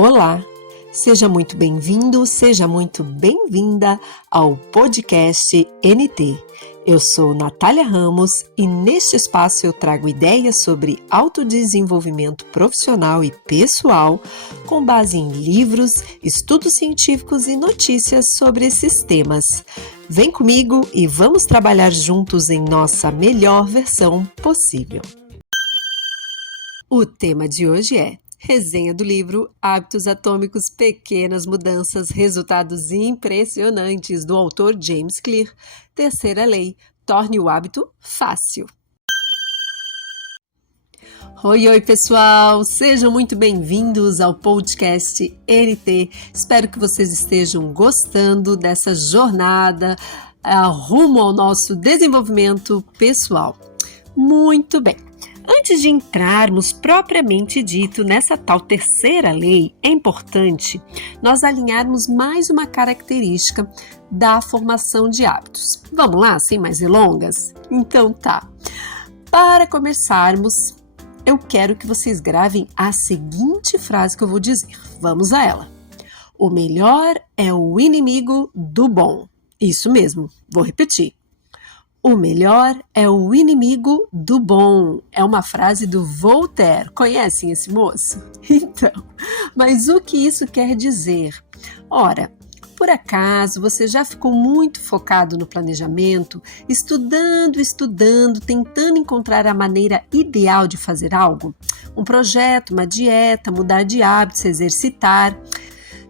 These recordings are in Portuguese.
Olá, seja muito bem-vindo, seja muito bem-vinda ao podcast NT. Eu sou Natália Ramos e neste espaço eu trago ideias sobre autodesenvolvimento profissional e pessoal com base em livros, estudos científicos e notícias sobre esses temas. Vem comigo e vamos trabalhar juntos em nossa melhor versão possível. O tema de hoje é resenha do livro Hábitos Atômicos, Pequenas Mudanças, Resultados Impressionantes, do autor James Clear. Terceira lei, torne o hábito fácil. Oi, pessoal! Sejam muito bem-vindos ao podcast NT. Espero que vocês estejam gostando dessa jornada rumo ao nosso desenvolvimento pessoal. Muito bem! Antes de entrarmos propriamente dito nessa tal terceira lei, é importante nós alinharmos mais uma característica da formação de hábitos. Vamos lá, sem mais delongas? Então tá. Para começarmos, eu quero que vocês gravem a seguinte frase que eu vou dizer. Vamos a ela. O melhor é o inimigo do bom. Isso mesmo, vou repetir. O melhor é o inimigo do bom. É uma frase do Voltaire. Conhecem esse moço? Então, mas o que isso quer dizer? Ora, por acaso você já ficou muito focado no planejamento, estudando, tentando encontrar a maneira ideal de fazer algo? Um projeto, uma dieta, mudar de hábito, se exercitar.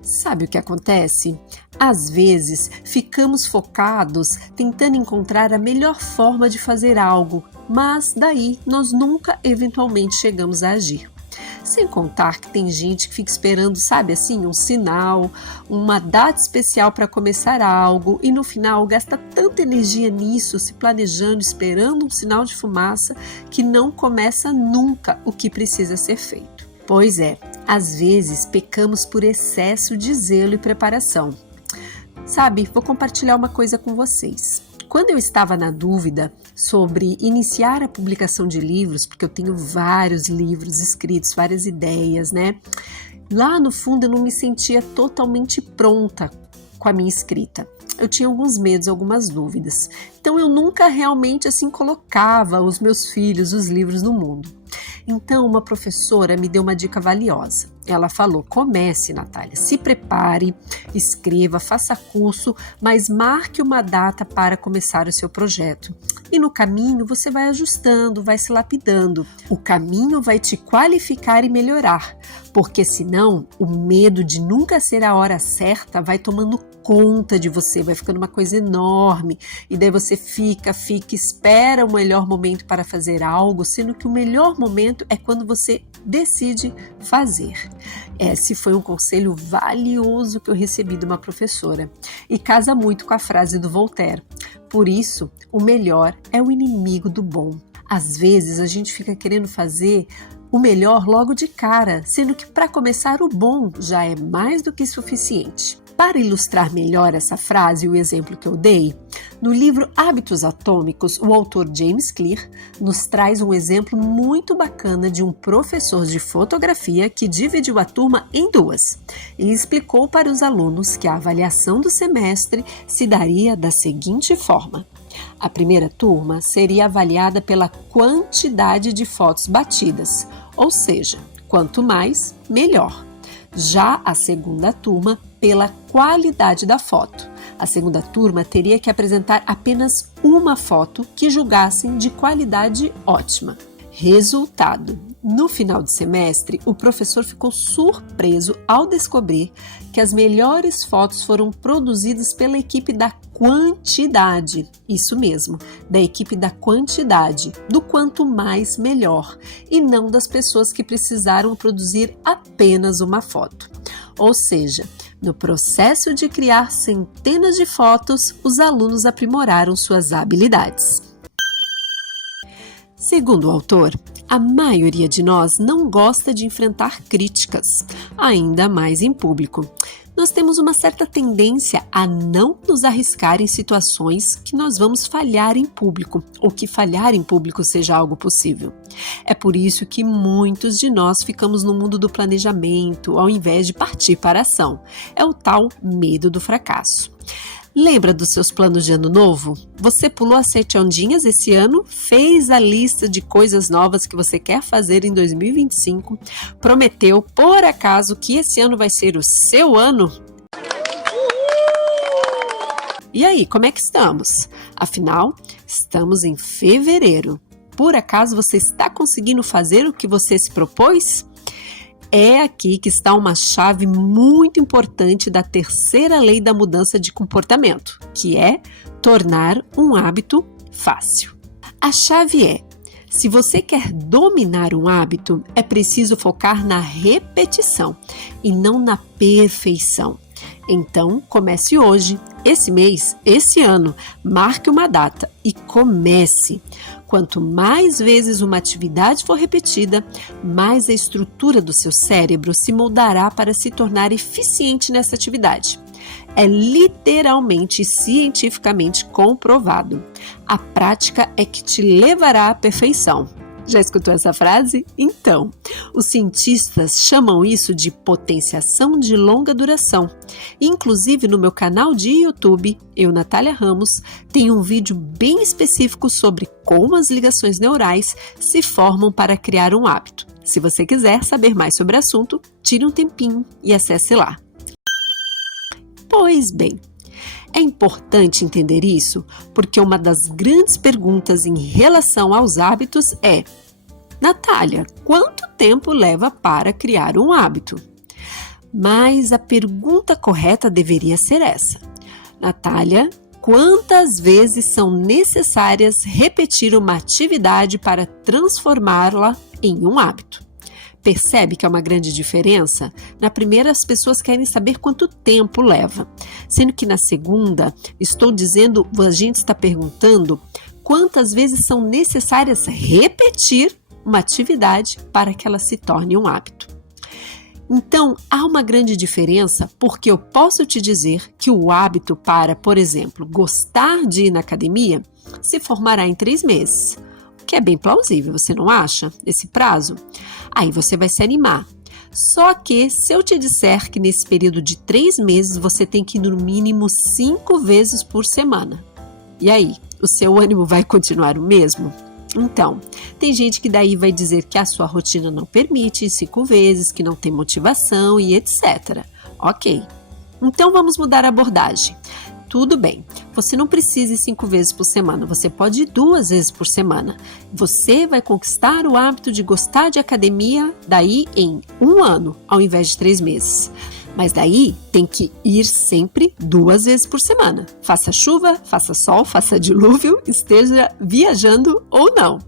Sabe o que acontece? Às vezes, ficamos focados tentando encontrar a melhor forma de fazer algo, mas daí nós nunca eventualmente chegamos a agir. Sem contar que tem gente que fica esperando, sabe assim, um sinal, uma data especial para começar algo e no final gasta tanta energia nisso, se planejando, esperando um sinal de fumaça, que não começa nunca o que precisa ser feito. Pois é, às vezes pecamos por excesso de zelo e preparação. Sabe, vou compartilhar uma coisa com vocês. Quando eu estava na dúvida sobre iniciar a publicação de livros, porque eu tenho vários livros escritos, várias ideias, né? Lá no fundo eu não me sentia totalmente pronta com a minha escrita. Eu tinha alguns medos, algumas dúvidas. Então eu nunca realmente assim colocava os meus filhos, os livros no mundo. Então, uma professora me deu uma dica valiosa. Ela falou: comece, Natália, se prepare, escreva, faça curso, mas marque uma data para começar o seu projeto. E no caminho você vai ajustando, vai se lapidando. O caminho vai te qualificar e melhorar, porque senão o medo de nunca ser a hora certa vai tomando conta de você, vai ficando uma coisa enorme. E daí você fica, espera o melhor momento para fazer algo, sendo que o melhor momento é quando você decide fazer. Esse foi um conselho valioso que eu recebi de uma professora e casa muito com a frase do Voltaire. Por isso, o melhor é o inimigo do bom. Às vezes a gente fica querendo fazer o melhor logo de cara, sendo que para começar o bom já é mais do que suficiente. Para ilustrar melhor essa frase e o exemplo que eu dei, no livro Hábitos Atômicos, o autor James Clear nos traz um exemplo muito bacana de um professor de fotografia que dividiu a turma em duas e explicou para os alunos que a avaliação do semestre se daria da seguinte forma. A primeira turma seria avaliada pela quantidade de fotos batidas, ou seja, quanto mais, melhor. Já a segunda turma, pela qualidade da foto. A segunda turma teria que apresentar apenas uma foto que julgassem de qualidade ótima. Resultado: no final do semestre, o professor ficou surpreso ao descobrir que as melhores fotos foram produzidas pela equipe da quantidade. Isso mesmo, da equipe da quantidade, do quanto mais melhor, e não das pessoas que precisaram produzir apenas uma foto. Ou seja, no processo de criar centenas de fotos, os alunos aprimoraram suas habilidades. Segundo o autor, a maioria de nós não gosta de enfrentar críticas, ainda mais em público. Nós temos uma certa tendência a não nos arriscar em situações que nós vamos falhar em público, ou que falhar em público seja algo possível. É por isso que muitos de nós ficamos no mundo do planejamento, ao invés de partir para a ação. É o tal medo do fracasso. Lembra dos seus planos de ano novo? Você pulou as 7 ondinhas esse ano? Fez a lista de coisas novas que você quer fazer em 2025? Prometeu, por acaso, que esse ano vai ser o seu ano? E aí, como é que estamos? Afinal, estamos em fevereiro. Por acaso você está conseguindo fazer o que você se propôs? É aqui que está uma chave muito importante da terceira lei da mudança de comportamento, que é tornar um hábito fácil. A chave é: se você quer dominar um hábito, é preciso focar na repetição e não na perfeição. Então, comece hoje, esse mês, esse ano, marque uma data e comece. Quanto mais vezes uma atividade for repetida, mais a estrutura do seu cérebro se moldará para se tornar eficiente nessa atividade. É literalmente e cientificamente comprovado. A prática é que te levará à perfeição. Já escutou essa frase? Então, os cientistas chamam isso de potenciação de longa duração. Inclusive, no meu canal de YouTube, eu, Natália Ramos, tenho um vídeo bem específico sobre como as ligações neurais se formam para criar um hábito. Se você quiser saber mais sobre o assunto, tire um tempinho e acesse lá. Pois bem, é importante entender isso porque uma das grandes perguntas em relação aos hábitos é: Natália, quanto tempo leva para criar um hábito? Mas a pergunta correta deveria ser essa: Natália, quantas vezes são necessárias repetir uma atividade para transformá-la em um hábito? Percebe que é uma grande diferença? Na primeira, as pessoas querem saber quanto tempo leva, sendo que na segunda, a gente está perguntando quantas vezes são necessárias repetir uma atividade para que ela se torne um hábito. Então, há uma grande diferença porque eu posso te dizer que o hábito para, por exemplo, gostar de ir na academia se formará em 3 meses. Que é bem plausível, você não acha? Esse prazo? Aí você vai se animar. Só que se eu te disser que nesse período de 3 meses você tem que ir no mínimo 5 vezes por semana. E aí, o seu ânimo vai continuar o mesmo? Então, tem gente que daí vai dizer que a sua rotina não permite 5 vezes, que não tem motivação e etc. Ok, então vamos mudar a abordagem. Tudo bem, você não precisa ir 5 vezes por semana, você pode ir 2 vezes por semana. Você vai conquistar o hábito de gostar de academia daí em 1 ano, ao invés de 3 meses. Mas daí tem que ir sempre 2 vezes por semana. Faça chuva, faça sol, faça dilúvio, esteja viajando ou não.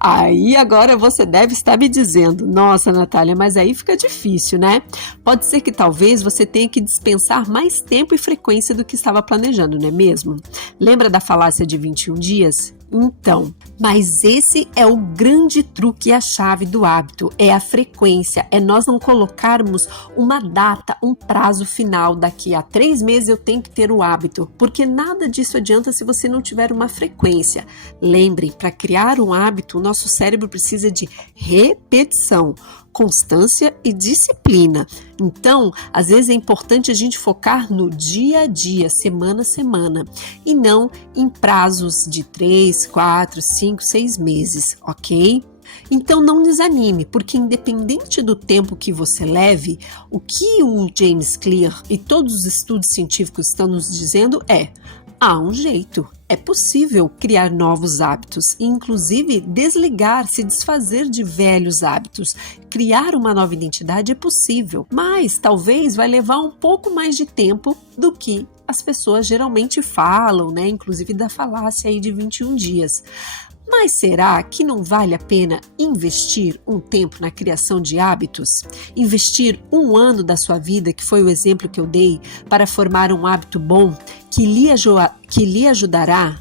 Aí agora você deve estar me dizendo: nossa, Natália, mas aí fica difícil, né? Pode ser que talvez você tenha que dispensar mais tempo e frequência do que estava planejando, não é mesmo? Lembra da falácia de 21 dias? Então, mas esse é o grande truque e a chave do hábito, é a frequência, é nós não colocarmos uma data, um prazo final, daqui a 3 meses eu tenho que ter o hábito, porque nada disso adianta se você não tiver uma frequência. Lembre, para criar um hábito, o nosso cérebro precisa de repetição, constância e disciplina. Então, às vezes é importante a gente focar no dia a dia, semana a semana, e não em prazos de 3, 4, 5, 6 meses, ok? Então não desanime, porque independente do tempo que você leve, o que o James Clear e todos os estudos científicos estão nos dizendo é: há um jeito. É possível criar novos hábitos e, inclusive, desligar, se desfazer de velhos hábitos. Criar uma nova identidade é possível, mas talvez vai levar um pouco mais de tempo do que as pessoas geralmente falam, né? Inclusive da falácia aí de 21 dias. Mas será que não vale a pena investir um tempo na criação de hábitos? Investir 1 ano da sua vida, que foi o exemplo que eu dei, para formar um hábito bom que lhe ajudará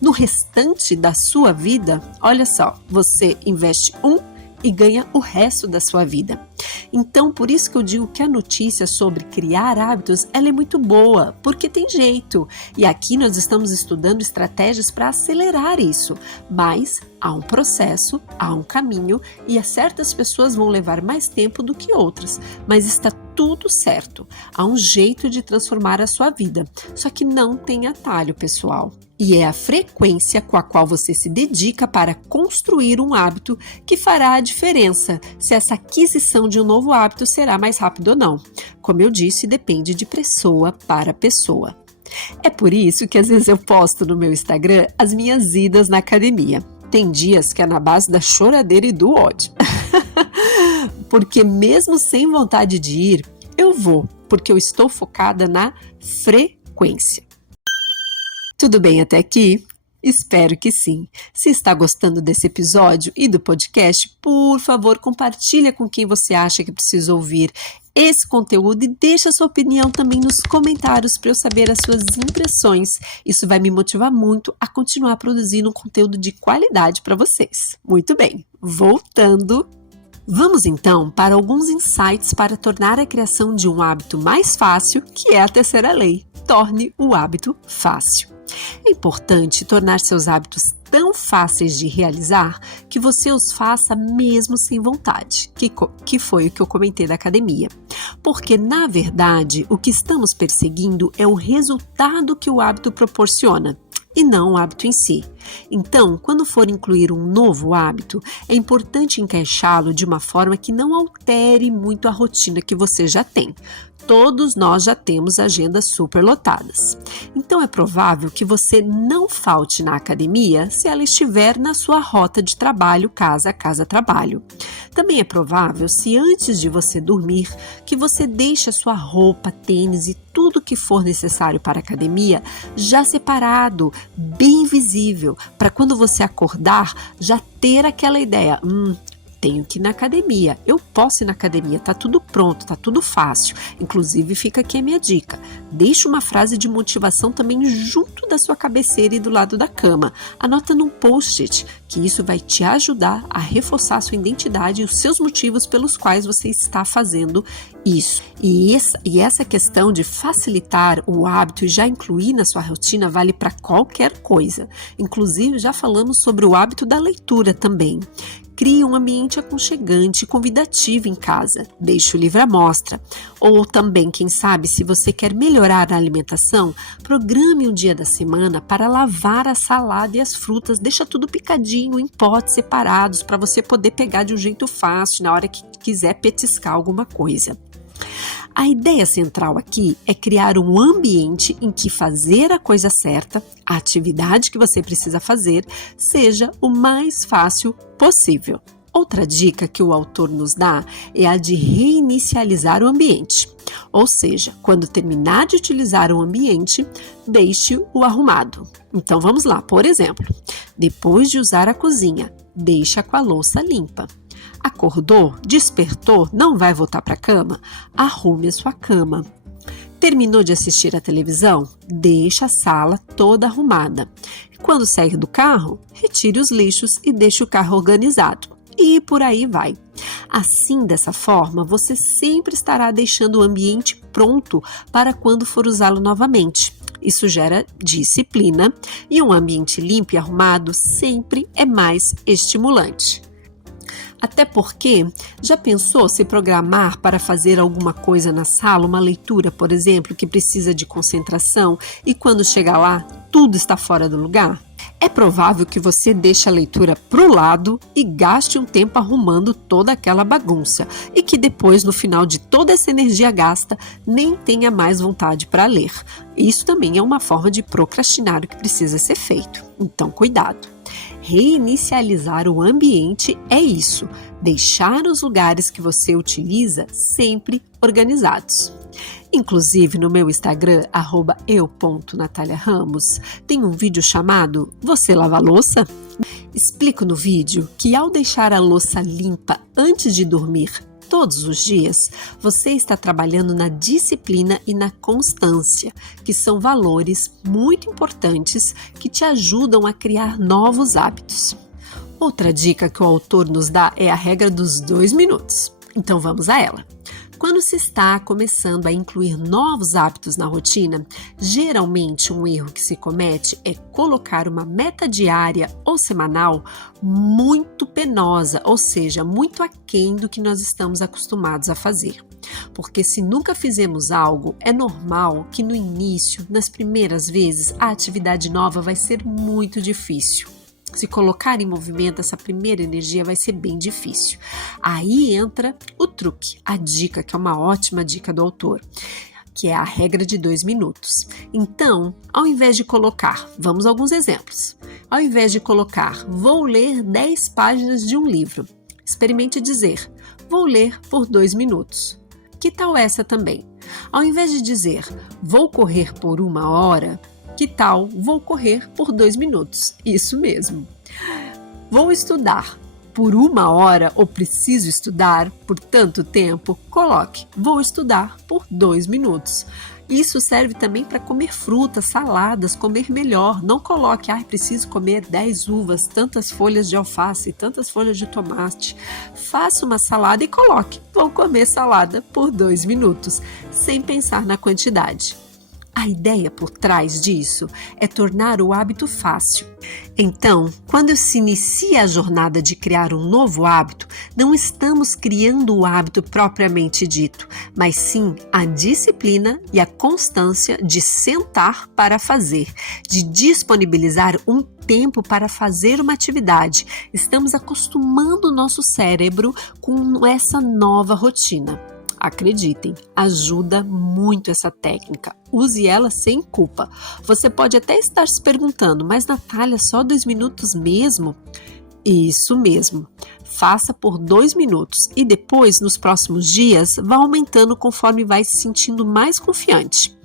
No restante da sua vida, olha só, você investe e ganha o resto da sua vida. Então, por isso que eu digo que a notícia sobre criar hábitos, ela é muito boa, porque tem jeito. E aqui nós estamos estudando estratégias para acelerar isso. Mas há um processo, há um caminho e certas pessoas vão levar mais tempo do que outras. Mas está tudo certo. Há um jeito de transformar a sua vida. Só que não tem atalho, pessoal. E é a frequência com a qual você se dedica para construir um hábito que fará a diferença se essa aquisição de um novo hábito será mais rápido ou não. Como eu disse, depende de pessoa para pessoa. É por isso que às vezes eu posto no meu Instagram as minhas idas na academia. Tem dias que é na base da choradeira e do ódio. Porque mesmo sem vontade de ir, eu vou, porque eu estou focada na frequência. Tudo bem até aqui? Espero que sim. Se está gostando desse episódio e do podcast, por favor, compartilha com quem você acha que precisa ouvir esse conteúdo e deixa sua opinião também nos comentários para eu saber as suas impressões. Isso vai me motivar muito a continuar produzindo um conteúdo de qualidade para vocês. Muito bem, voltando. Vamos então para alguns insights para tornar a criação de um hábito mais fácil, que é a terceira lei. Torne o hábito fácil. É importante tornar seus hábitos tão fáceis de realizar que você os faça mesmo sem vontade, que foi o que eu comentei da academia. Porque, na verdade, o que estamos perseguindo é o resultado que o hábito proporciona, e não o hábito em si. Então, quando for incluir um novo hábito, é importante encaixá-lo de uma forma que não altere muito a rotina que você já tem. Todos nós já temos agendas superlotadas. Então é provável que você não falte na academia se ela estiver na sua rota de trabalho, casa a casa trabalho. Também é provável, se antes de você dormir, que você deixe a sua roupa, tênis e tudo que for necessário para a academia já separado, bem visível, para quando você acordar já ter aquela ideia, tenho que ir na academia, eu posso ir na academia, tá tudo pronto, tá tudo fácil. Inclusive, fica aqui a minha dica. Deixe uma frase de motivação também junto da sua cabeceira e do lado da cama. Anota num post-it, que isso vai te ajudar a reforçar a sua identidade e os seus motivos pelos quais você está fazendo isso. E essa questão de facilitar o hábito e já incluir na sua rotina vale para qualquer coisa. Inclusive, já falamos sobre o hábito da leitura também. Crie um ambiente aconchegante e convidativo em casa. Deixe o livro à mostra. Ou também, quem sabe, se você quer melhorar a alimentação, programe um dia da semana para lavar a salada e as frutas. Deixa tudo picadinho em potes separados para você poder pegar de um jeito fácil na hora que quiser petiscar alguma coisa. A ideia central aqui é criar um ambiente em que fazer a coisa certa, a atividade que você precisa fazer, seja o mais fácil possível. Outra dica que o autor nos dá é a de reinicializar o ambiente. Ou seja, quando terminar de utilizar o ambiente, deixe-o arrumado. Então vamos lá, por exemplo, depois de usar a cozinha, deixa com a louça limpa. Acordou? Despertou? Não vai voltar para a cama? Arrume a sua cama. Terminou de assistir a televisão? Deixe a sala toda arrumada. Quando sair do carro, retire os lixos e deixe o carro organizado. E por aí vai. Assim, dessa forma, você sempre estará deixando o ambiente pronto para quando for usá-lo novamente. Isso gera disciplina e um ambiente limpo e arrumado sempre é mais estimulante. Até porque, já pensou se programar para fazer alguma coisa na sala, uma leitura, por exemplo, que precisa de concentração e quando chegar lá, tudo está fora do lugar? É provável que você deixe a leitura para o lado e gaste um tempo arrumando toda aquela bagunça e que depois, no final de toda essa energia gasta, nem tenha mais vontade para ler. Isso também é uma forma de procrastinar o que precisa ser feito. Então, cuidado! Reinicializar o ambiente é isso, deixar os lugares que você utiliza sempre organizados. Inclusive no meu Instagram, @eu.nataliaramos, tem um vídeo chamado Você lava a louça? Explico no vídeo que ao deixar a louça limpa antes de dormir todos os dias, você está trabalhando na disciplina e na constância, que são valores muito importantes que te ajudam a criar novos hábitos. Outra dica que o autor nos dá é a regra dos 2 minutos. Então vamos a ela. Quando se está começando a incluir novos hábitos na rotina, geralmente um erro que se comete é colocar uma meta diária ou semanal muito penosa, ou seja, muito aquém do que nós estamos acostumados a fazer. Porque se nunca fizemos algo, é normal que no início, nas primeiras vezes, a atividade nova vai ser muito difícil. Se colocar em movimento, essa primeira energia vai ser bem difícil. Aí entra o truque, a dica, que é uma ótima dica do autor, que é a regra de 2 minutos. Então, ao invés de colocar, vamos a alguns exemplos. Ao invés de colocar, vou ler 10 páginas de um livro, experimente dizer, vou ler por 2 minutos. Que tal essa também? Ao invés de dizer, vou correr por 1 hora, que tal vou correr por 2 minutos? Isso mesmo. Vou estudar por 1 hora ou preciso estudar por tanto tempo? Coloque, vou estudar por 2 minutos. Isso serve também para comer frutas, saladas, comer melhor. Não coloque, preciso comer 10 uvas, tantas folhas de alface, tantas folhas de tomate. Faça uma salada e coloque, vou comer salada por 2 minutos, sem pensar na quantidade. A ideia por trás disso é tornar o hábito fácil. Então, quando se inicia a jornada de criar um novo hábito, não estamos criando o hábito propriamente dito, mas sim a disciplina e a constância de sentar para fazer, de disponibilizar um tempo para fazer uma atividade. Estamos acostumando o nosso cérebro com essa nova rotina. Acreditem, ajuda muito essa técnica. Use ela sem culpa. Você pode até estar se perguntando, mas Natália, só 2 minutos mesmo? Isso mesmo. Faça por 2 minutos e depois, nos próximos dias, vá aumentando conforme vai se sentindo mais confiante.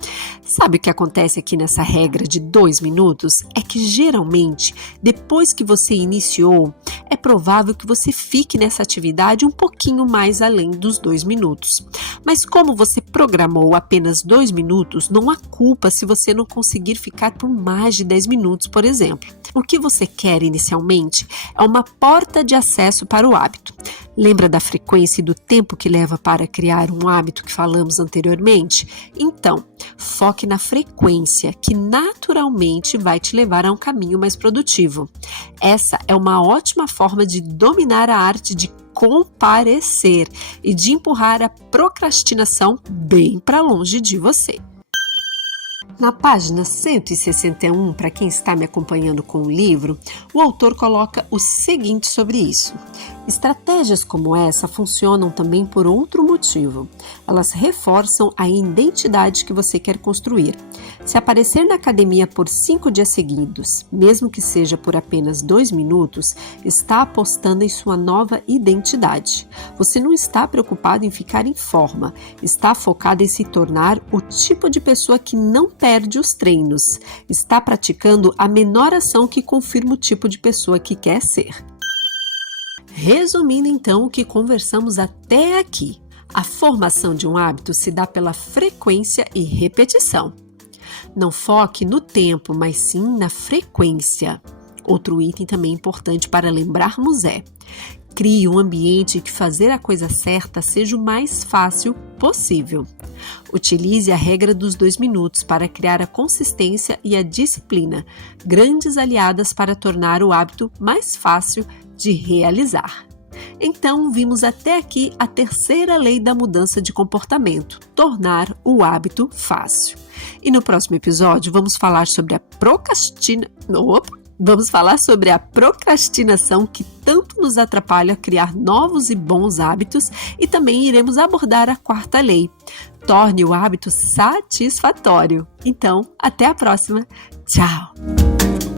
Sabe o que acontece aqui nessa regra de 2 minutos? É que geralmente, depois que você iniciou, é provável que você fique nessa atividade um pouquinho mais além dos 2 minutos. Mas como você programou apenas 2 minutos, não há culpa se você não conseguir ficar por mais de 10 minutos, por exemplo. O que você quer inicialmente é uma porta de acesso para o hábito. Lembra da frequência e do tempo que leva para criar um hábito que falamos anteriormente? Então, foque na frequência, que naturalmente vai te levar a um caminho mais produtivo. Essa é uma ótima forma de dominar a arte de comparecer e de empurrar a procrastinação bem para longe de você. Na página 161, para quem está me acompanhando com o livro, o autor coloca o seguinte sobre isso. Estratégias como essa funcionam também por outro motivo. Elas reforçam a identidade que você quer construir. Se aparecer na academia por 5 dias seguidos, mesmo que seja por apenas 2 minutos, está apostando em sua nova identidade. Você não está preocupado em ficar em forma, está focado em se tornar o tipo de pessoa que não perde os treinos. Está praticando a menor ação que confirma o tipo de pessoa que quer ser. Resumindo então o que conversamos até aqui, a formação de um hábito se dá pela frequência e repetição. Não foque no tempo, mas sim na frequência. Outro item também importante para lembrarmos é: crie um ambiente que fazer a coisa certa seja o mais fácil possível. Utilize a regra dos 2 minutos para criar a consistência e a disciplina, grandes aliadas para tornar o hábito mais fácil de realizar. Então, vimos até aqui a terceira lei da mudança de comportamento, tornar o hábito fácil. E no próximo episódio vamos falar sobre a procrastinação que tanto nos atrapalha a criar novos e bons hábitos, e também iremos abordar a 4ª lei. Torne o hábito satisfatório. Então, até a próxima. Tchau!